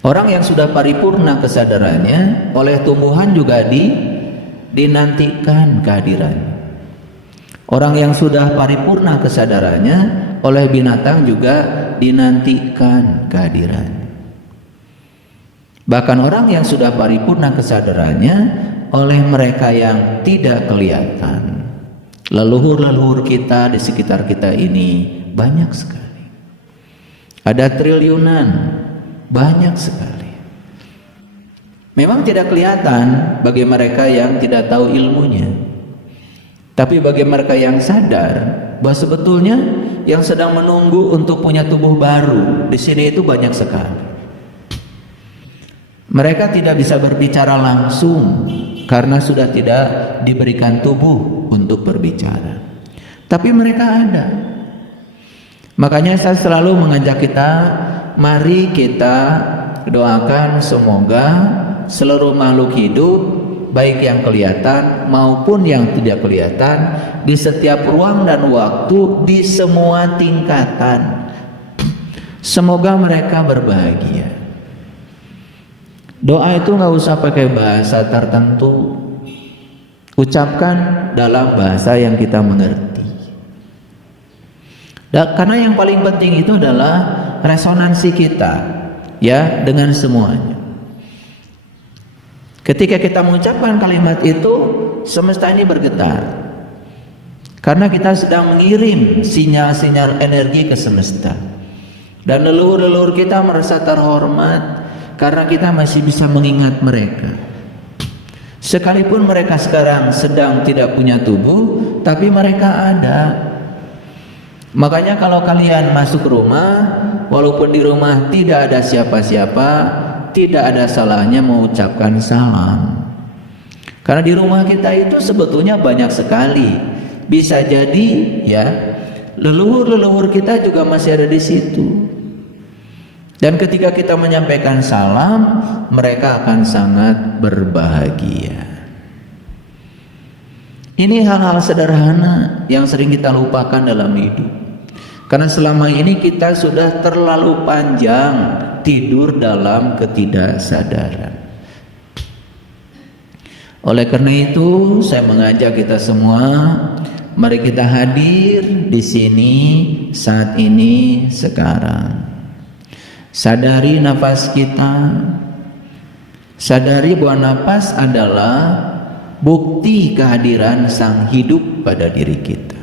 Orang yang sudah paripurna kesadarannya, oleh tumbuhan juga dinantikan kehadirannya. Orang yang sudah paripurna kesadarannya, oleh binatang juga dinantikan kehadirannya. Bahkan orang yang sudah paripurna kesadarannya, oleh mereka yang tidak kelihatan, leluhur-leluhur kita di sekitar kita ini banyak sekali. Ada triliunan, banyak sekali. Memang tidak kelihatan bagi mereka yang tidak tahu ilmunya, tapi bagi mereka yang sadar bahwa sebetulnya yang sedang menunggu untuk punya tubuh baru di sini itu banyak sekali. Mereka tidak bisa berbicara langsung karena sudah tidak diberikan tubuh untuk berbicara, tapi mereka ada. Makanya saya selalu mengajak kita, mari kita doakan semoga seluruh makhluk hidup, baik yang kelihatan maupun yang tidak kelihatan, di setiap ruang dan waktu, di semua tingkatan, semoga mereka berbahagia. Doa itu nggak usah pakai bahasa tertentu, ucapkan dalam bahasa yang kita mengerti. Karena yang paling penting itu adalah resonansi kita, ya, dengan semuanya. Ketika kita mengucapkan kalimat itu, semesta ini bergetar, karena kita sedang mengirim sinyal-sinyal energi ke semesta. Dan leluhur-leluhur kita merasa terhormat karena kita masih bisa mengingat mereka. Sekalipun mereka sekarang sedang tidak punya tubuh, tapi mereka ada. Makanya kalau kalian masuk rumah, walaupun di rumah tidak ada siapa-siapa, tidak ada salahnya mengucapkan salam. Karena di rumah kita itu sebetulnya banyak sekali. Bisa jadi ya, leluhur-leluhur kita juga masih ada di situ. Dan ketika kita menyampaikan salam, mereka akan sangat berbahagia. Ini hal-hal sederhana yang sering kita lupakan dalam hidup. Karena selama ini kita sudah terlalu panjang tidur dalam ketidaksadaran. Oleh karena itu, saya mengajak kita semua, mari kita hadir di sini saat ini sekarang. Sadari nafas kita. Sadari bahwa nafas adalah bukti kehadiran Sang Hidup pada diri kita.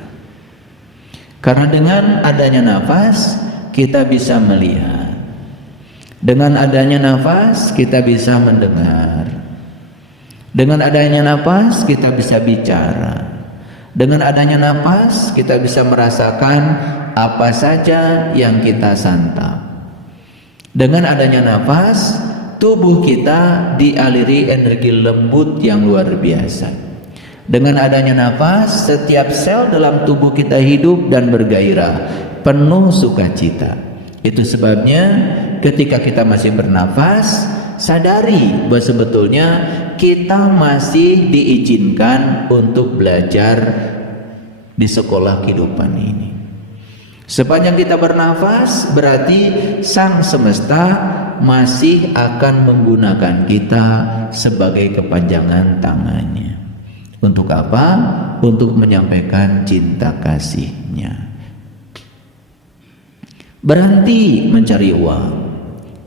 Karena dengan adanya nafas kita bisa melihat, dengan adanya nafas kita bisa mendengar, dengan adanya nafas kita bisa bicara, dengan adanya nafas kita bisa merasakan apa saja yang kita santap. Dengan adanya nafas, tubuh kita dialiri energi lembut yang luar biasa. Dengan adanya nafas, setiap sel dalam tubuh kita hidup dan bergairah, penuh sukacita. Itu sebabnya ketika kita masih bernafas, sadari bahwa sebetulnya kita masih diizinkan untuk belajar di sekolah kehidupan ini. Sepanjang kita bernafas, berarti Sang Semesta masih akan menggunakan kita sebagai kepanjangan tangannya. Untuk apa? Untuk menyampaikan cinta kasih-Nya. Berhenti mencari uang,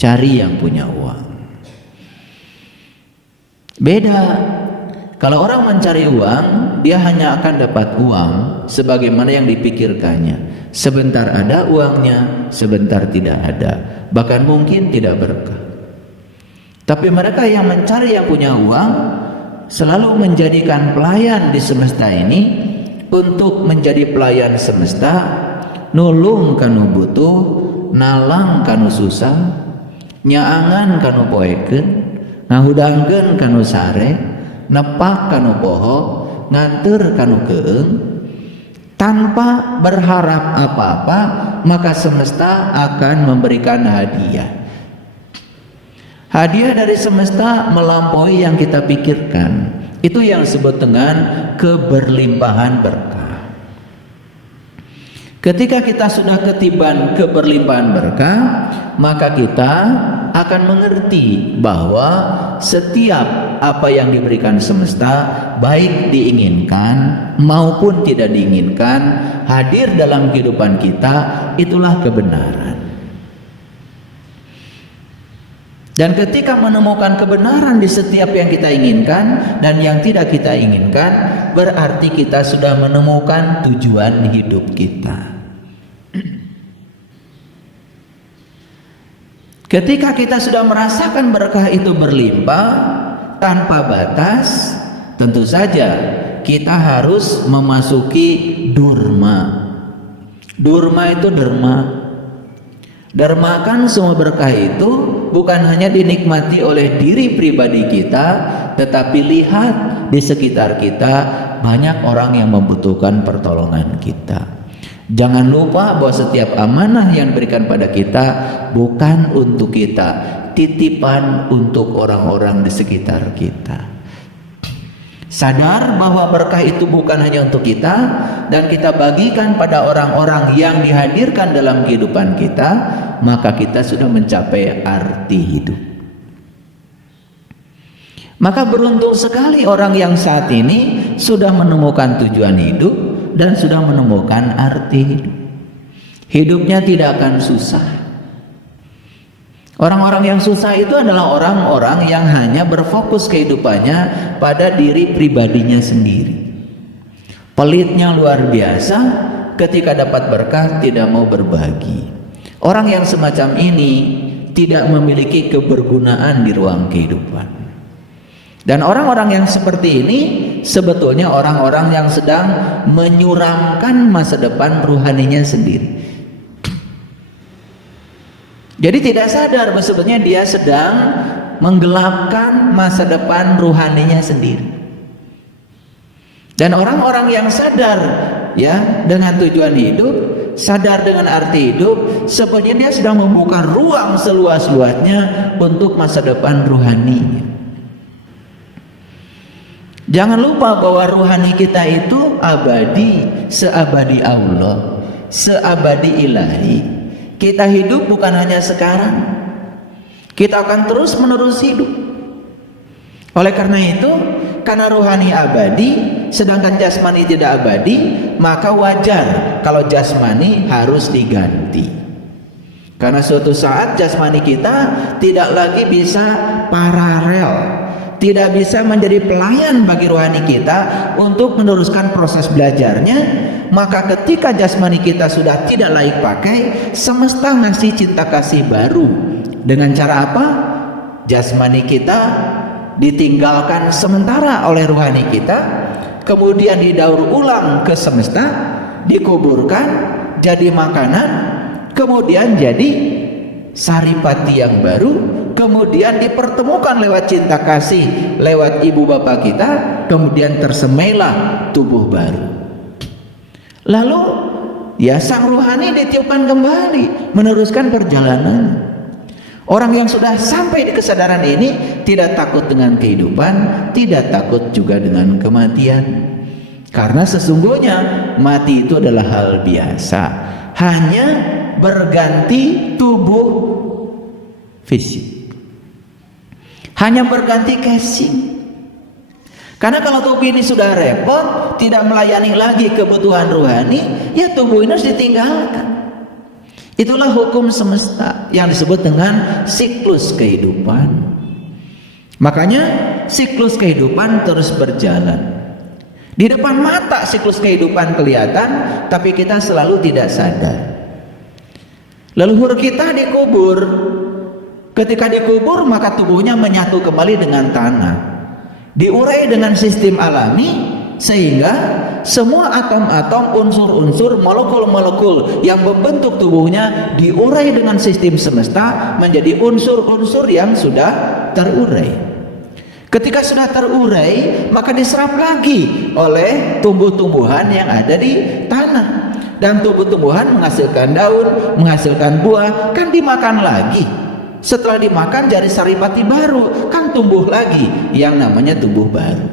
cari yang punya uang. Beda. Kalau orang mencari uang, dia hanya akan dapat uang sebagaimana yang dipikirkannya. Sebentar ada uangnya, sebentar tidak ada, bahkan mungkin tidak berkah. Tapi mereka yang mencari yang punya uang selalu menjadikan pelayan di semesta ini untuk menjadi pelayan semesta, nulung kanu butuh, nalang kanu susah, nyaangan kanu poeken, ngahudangkeun kanu sare, nepak kanu poho, nganter kanu keeng. Tanpa berharap apa-apa, maka semesta akan memberikan hadiah. Hadiah dari semesta melampaui yang kita pikirkan. Itu yang disebut dengan keberlimpahan berkah. Ketika kita sudah ketiban keberlimpahan berkah, maka kita akan mengerti bahwa setiap apa yang diberikan semesta, baik diinginkan maupun tidak diinginkan, hadir dalam kehidupan kita, itulah kebenaran. Dan ketika menemukan kebenaran di setiap yang kita inginkan dan yang tidak kita inginkan, berarti kita sudah menemukan tujuan hidup kita. Ketika kita sudah merasakan berkah itu berlimpah tanpa batas, tentu saja kita harus memasuki durma. Durma itu derma. Dermakan semua berkah itu bukan hanya dinikmati oleh diri pribadi kita, tetapi lihat di sekitar kita banyak orang yang membutuhkan pertolongan kita. Jangan lupa bahwa setiap amanah yang diberikan pada kita bukan untuk kita, titipan untuk orang-orang di sekitar kita. Sadar bahwa berkah itu bukan hanya untuk kita, dan kita bagikan pada orang-orang yang dihadirkan dalam kehidupan kita, maka kita sudah mencapai arti hidup. Maka beruntung sekali orang yang saat ini sudah menemukan tujuan hidup dan sudah menemukan arti hidup. Hidupnya tidak akan susah. Orang-orang yang susah itu adalah orang-orang yang hanya berfokus kehidupannya pada diri pribadinya sendiri. Pelitnya luar biasa, ketika dapat berkah tidak mau berbagi. Orang yang semacam ini tidak memiliki kebergunaan di ruang kehidupan. Dan orang-orang yang seperti ini sebetulnya orang-orang yang sedang menyuramkan masa depan ruhaninya sendiri. Jadi tidak sadar bahwa sebetulnya dia sedang menggelapkan masa depan ruhaninya sendiri. Dan orang-orang yang sadar ya dengan tujuan hidup, sadar dengan arti hidup, sebenarnya dia sedang membuka ruang seluas-luasnya untuk masa depan ruhaninya. Jangan lupa bahwa ruhani kita itu abadi, seabadi Allah, seabadi ilahi. Kita hidup bukan hanya sekarang, kita akan terus menerus hidup. Oleh karena itu, karena ruhani abadi sedangkan jasmani tidak abadi, maka wajar kalau jasmani harus diganti. Karena suatu saat jasmani kita tidak lagi bisa paralel, tidak bisa menjadi pelayan bagi rohani kita untuk meneruskan proses belajarnya. Maka ketika jasmani kita sudah tidak layak pakai, semesta ngasih cinta kasih baru. Dengan cara apa? Jasmani kita ditinggalkan sementara oleh rohani kita, kemudian didaur ulang ke semesta, dikuburkan jadi makanan, kemudian jadi saripati yang baru, kemudian dipertemukan lewat cinta kasih lewat ibu bapak kita, kemudian tersemailah tubuh baru. Lalu ya sang ruhani ditiupkan kembali meneruskan perjalanan. Orang yang sudah sampai di kesadaran ini tidak takut dengan kehidupan, tidak takut juga dengan kematian. Karena sesungguhnya mati itu adalah hal biasa, hanya berganti tubuh fisik, hanya berganti casing. Karena kalau tubuh ini sudah repot, tidak melayani lagi kebutuhan rohani, ya tubuh ini harus ditinggalkan. Itulah hukum semesta yang disebut dengan siklus kehidupan. Makanya siklus kehidupan terus berjalan. Di depan mata siklus kehidupan kelihatan, tapi kita selalu tidak sadar. Leluhur kita dikubur. Ketika dikubur, maka tubuhnya menyatu kembali dengan tanah, diurai dengan sistem alami, sehingga semua atom-atom, unsur-unsur, molekul-molekul yang membentuk tubuhnya diurai dengan sistem semesta menjadi unsur-unsur yang sudah terurai. Ketika sudah terurai, maka diserap lagi oleh tumbuh-tumbuhan yang ada di tanah, dan tumbuh-tumbuhan menghasilkan daun, menghasilkan buah, kan dimakan lagi. Setelah dimakan jadi saripati baru, kan tumbuh lagi yang namanya tubuh baru.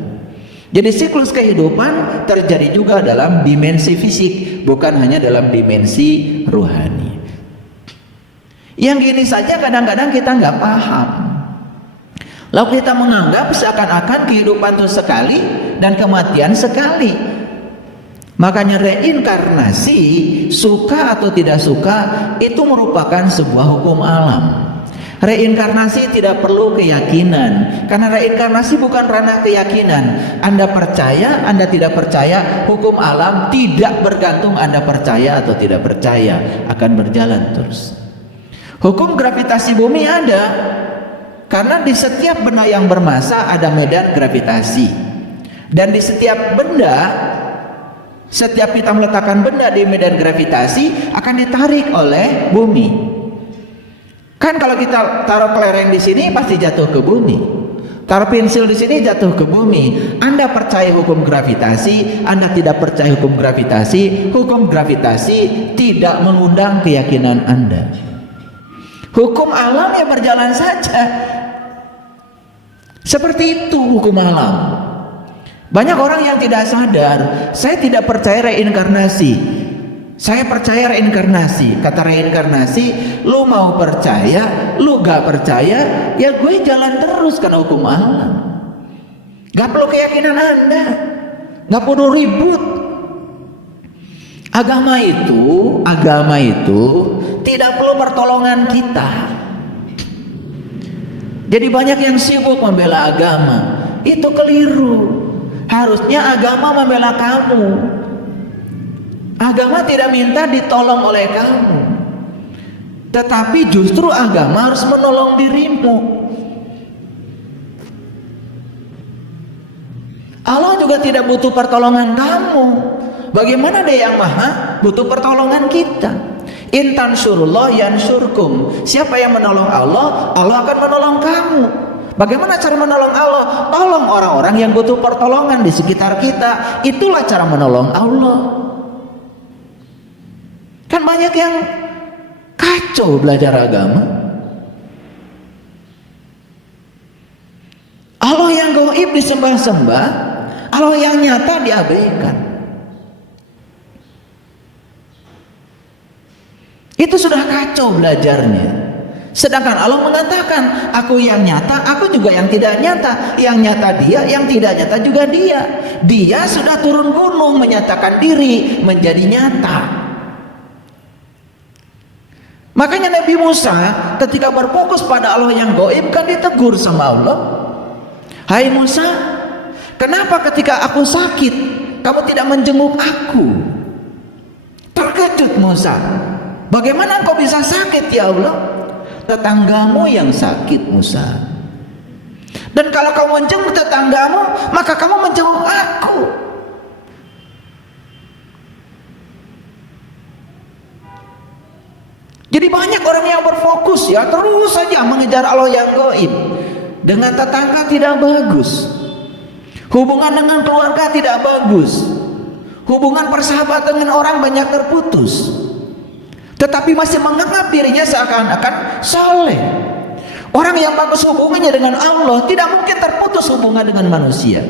Jadi siklus kehidupan terjadi juga dalam dimensi fisik, bukan hanya dalam dimensi rohani. Yang gini saja kadang-kadang kita nggak paham. Lalu kita menganggap seakan-akan kehidupan itu sekali dan kematian sekali. Makanya reinkarnasi, suka atau tidak suka, itu merupakan sebuah hukum alam. Reinkarnasi tidak perlu keyakinan, karena reinkarnasi bukan ranah keyakinan. Anda percaya, Anda tidak percaya, hukum alam tidak bergantung Anda percaya atau tidak percaya, akan berjalan terus. Hukum gravitasi bumi ada, karena di setiap benda yang bermassa ada medan gravitasi. Dan di setiap benda, setiap kita meletakkan benda di medan gravitasi akan ditarik oleh bumi. Kan kalau kita taruh kelereng di sini pasti jatuh ke bumi. Taruh pensil di sini jatuh ke bumi. Anda percaya hukum gravitasi, Anda tidak percaya hukum gravitasi. Hukum gravitasi tidak mengundang keyakinan Anda. Hukum alam ya berjalan saja. Seperti itu hukum alam. Banyak orang yang tidak sadar, saya tidak percaya reinkarnasi. Saya percaya reinkarnasi. Kata reinkarnasi, lu mau percaya, lu gak percaya, ya gue jalan terus karena hukum alam. Gak perlu keyakinan Anda, gak perlu ribut. Agama itu tidak perlu pertolongan kita. Jadi banyak yang sibuk membela agama, itu keliru. Harusnya agama membela kamu. Agama tidak minta ditolong oleh kamu, tetapi justru agama harus menolong dirimu. Allah juga tidak butuh pertolongan kamu. Bagaimana Dia yang maha butuh pertolongan kita? In tansurullah yansurkum. Siapa yang menolong Allah, Allah akan menolong kamu. Bagaimana cara menolong Allah? Tolong orang-orang yang butuh pertolongan di sekitar kita. Itulah cara menolong Allah. Kan banyak yang kacau belajar agama. Allah yang gaib disembah-sembah, Allah yang nyata diabaikan. Itu sudah kacau belajarnya. Sedangkan Allah mengatakan, aku yang nyata, aku juga yang tidak nyata. Yang nyata Dia, yang tidak nyata juga Dia. Dia sudah turun gunung menyatakan diri menjadi nyata. Makanya Nabi Musa ketika berfokus pada Allah yang gaib kan ditegur sama Allah. Hai Musa, kenapa ketika aku sakit kamu tidak menjenguk aku? Terkejut Musa. Bagaimana kau bisa sakit ya Allah? Tetanggamu yang sakit Musa. Dan kalau kamu menjenguk tetanggamu, maka kamu menjenguk aku. Jadi banyak orang yang berfokus ya terus saja mengejar Allah yang gaib. Dengan tetangga tidak bagus. Hubungan dengan keluarga tidak bagus. Hubungan persahabatan dengan orang banyak terputus. Tetapi masih menganggap dirinya seakan-akan soleh. Orang yang bagus hubungannya dengan Allah tidak mungkin terputus hubungan dengan manusia.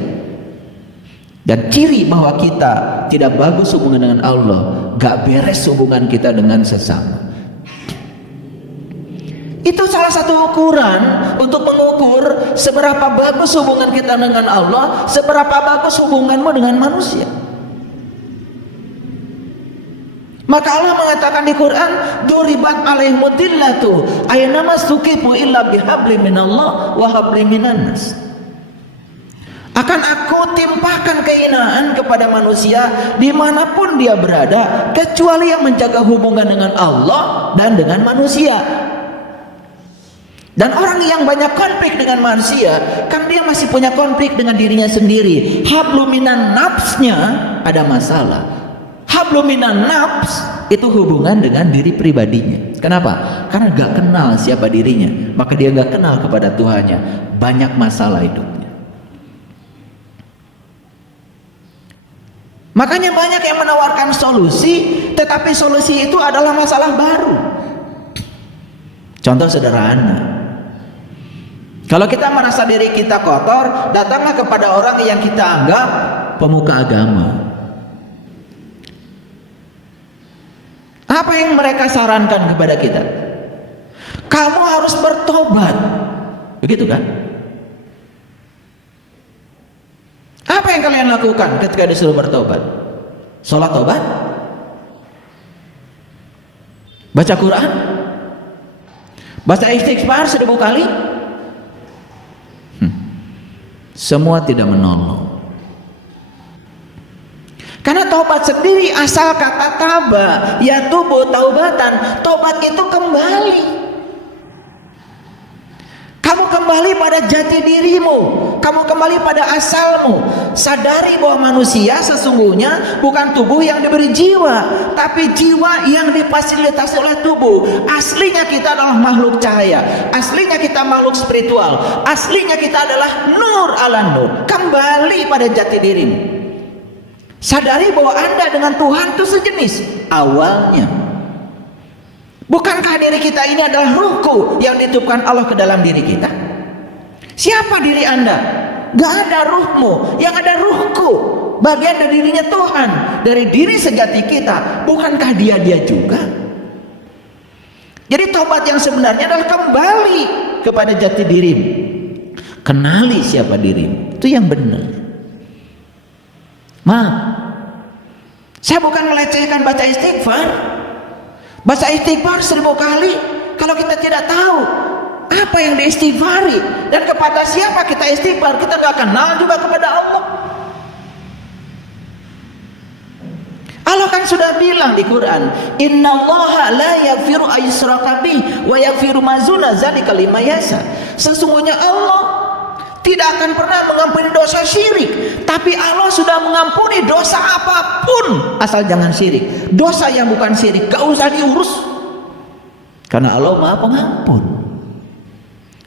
Dan ciri bahwa kita tidak bagus hubungan dengan Allah, gak beres hubungan kita dengan sesama. Itu salah satu ukuran untuk mengukur seberapa bagus hubungan kita dengan Allah, seberapa bagus hubunganmu dengan manusia. Maka Allah mengatakan di Quran, duribat alaihimud dillatu aynama suqifu illa bihablim minallah wa hablim minan nas. Akan aku timpakan kehinaan kepada manusia dimanapun dia berada, kecuali yang menjaga hubungan dengan Allah dan dengan manusia. Dan orang yang banyak konflik dengan manusia, kan dia masih punya konflik dengan dirinya sendiri. Hablum minan nafsnya ada masalah. Hablum minan nafs itu hubungan dengan diri pribadinya. Kenapa? Karena gak kenal siapa dirinya, maka dia gak kenal kepada Tuhannya. Banyak masalah hidupnya. Makanya banyak yang menawarkan solusi, tetapi solusi itu adalah masalah baru. Contoh sederhana, kalau kita merasa diri kita kotor, datanglah kepada orang yang kita anggap pemuka agama. Apa yang mereka sarankan kepada kita? Kamu harus bertobat. Begitu kan? Apa yang kalian lakukan ketika disuruh bertobat? Sholat tobat? Baca Quran? Baca istighfar 1000 kali? Semua tidak menolong. Karena taubat sendiri asal kata taba, ya tubuh taubatan. Taubat itu kembali. Kamu kembali pada jati dirimu, kamu kembali pada asalmu. Sadari bahwa manusia sesungguhnya bukan tubuh yang diberi jiwa, tapi jiwa yang difasilitasi oleh tubuh. Aslinya kita adalah makhluk cahaya, aslinya kita makhluk spiritual, aslinya kita adalah nur ala nur. Kembali pada jati dirimu. Sadari bahwa Anda dengan Tuhan itu sejenis awalnya. Bukankah diri kita ini adalah ruhku yang dititipkan Allah ke dalam diri kita? Siapa diri Anda? Gak ada ruhmu, yang ada ruhku, bagian dari dirinya Tuhan, dari diri sejati kita. Bukankah dia juga? Jadi taubat yang sebenarnya adalah kembali kepada jati dirimu. Kenali siapa dirimu, itu yang benar. Saya bukan melecehkan baca istighfar. Baca istighfar 1000 kali. Kalau kita tidak tahu apa yang diistighfari dan kepada siapa kita istighfar, kita gak kenal juga kepada Allah. Allah kan sudah bilang di Quran, innallaha la yaghfiru ayyushraka bih wa yaghfiru ma duna dzalika liman yasha. Sesungguhnya Allah tidak akan pernah mengampuni dosa syirik, tapi Allah sudah mengampuni dosa apapun asal jangan syirik. Dosa yang bukan syirik gak usah diurus, karena Allah Maha Pengampun.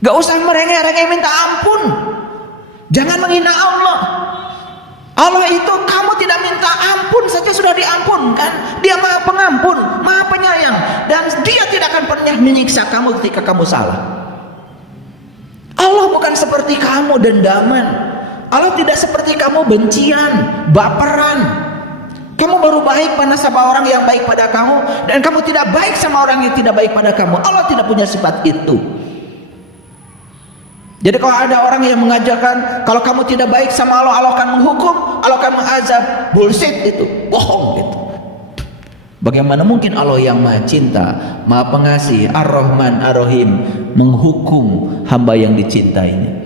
Gak usah merengek-rengek minta ampun. Jangan menghina Allah. Allah itu kamu tidak minta ampun saja sudah diampunkan. Dia Maha Pengampun, Maha Penyayang, dan Dia tidak akan pernah menyiksa kamu ketika kamu salah. Allah bukan seperti kamu dendaman. Allah tidak seperti kamu bencian, baperan. Kamu baru baik pada sama orang yang baik pada kamu, dan kamu tidak baik sama orang yang tidak baik pada kamu. Allah tidak punya sifat itu. Jadi kalau ada orang yang mengajarkan kalau kamu tidak baik sama Allah, Allah akan menghukum, Allah akan mengazab, bullshit itu, bohong itu. Bagaimana mungkin Allah yang Maha Cinta, Maha Pengasih, Ar-Rahman, Ar-Rahim menghukum hamba yang dicintainya?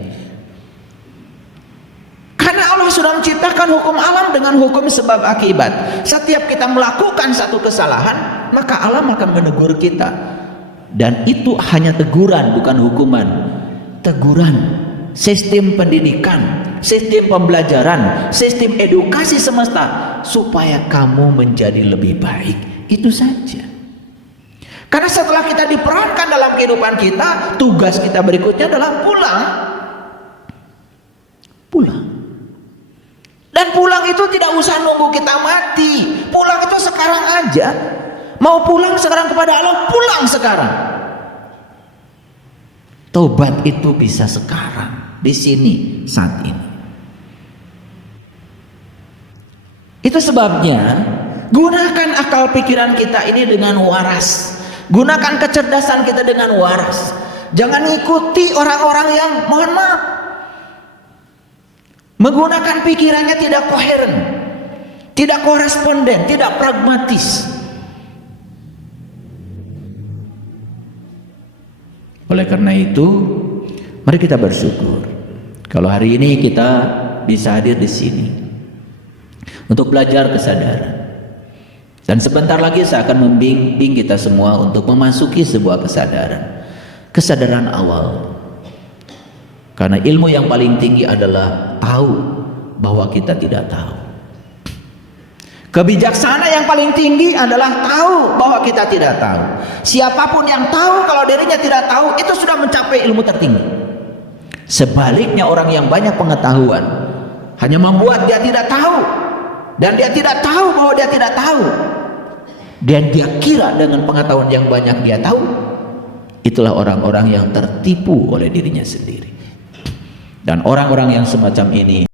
Karena Allah sudah menciptakan hukum alam dengan hukum sebab akibat. Setiap kita melakukan satu kesalahan, maka alam akan menegur kita. Dan itu hanya teguran, bukan hukuman. Teguran. Sistem pendidikan, sistem pembelajaran, sistem edukasi semesta supaya kamu menjadi lebih baik. Itu saja. Karena setelah kita diperankan dalam kehidupan kita, tugas kita berikutnya adalah pulang. Dan pulang itu tidak usah nunggu kita mati. Pulang itu sekarang aja. Mau pulang sekarang kepada Allah, pulang sekarang. Tobat itu bisa sekarang, di sini, saat ini. Itu sebabnya gunakan akal pikiran kita ini dengan waras. Gunakan kecerdasan kita dengan waras. Jangan ikuti orang-orang yang, mohon maaf, menggunakan pikirannya tidak koheren, tidak koresponden, tidak pragmatis. Oleh karena itu, mari kita bersyukur kalau hari ini kita bisa hadir di sini untuk belajar kesadaran. Dan sebentar lagi saya akan membimbing kita semua untuk memasuki sebuah kesadaran awal. Karena ilmu yang paling tinggi adalah tahu bahwa kita tidak tahu. Kebijaksanaan yang paling tinggi adalah tahu bahwa kita tidak tahu. Siapapun yang tahu kalau dirinya tidak tahu, itu sudah mencapai ilmu tertinggi. Sebaliknya orang yang banyak pengetahuan hanya membuat dia tidak tahu, dan dia tidak tahu bahwa dia tidak tahu, dan dia kira dengan pengetahuan yang banyak dia tahu. Itulah orang-orang yang tertipu oleh dirinya sendiri. Dan orang-orang yang semacam ini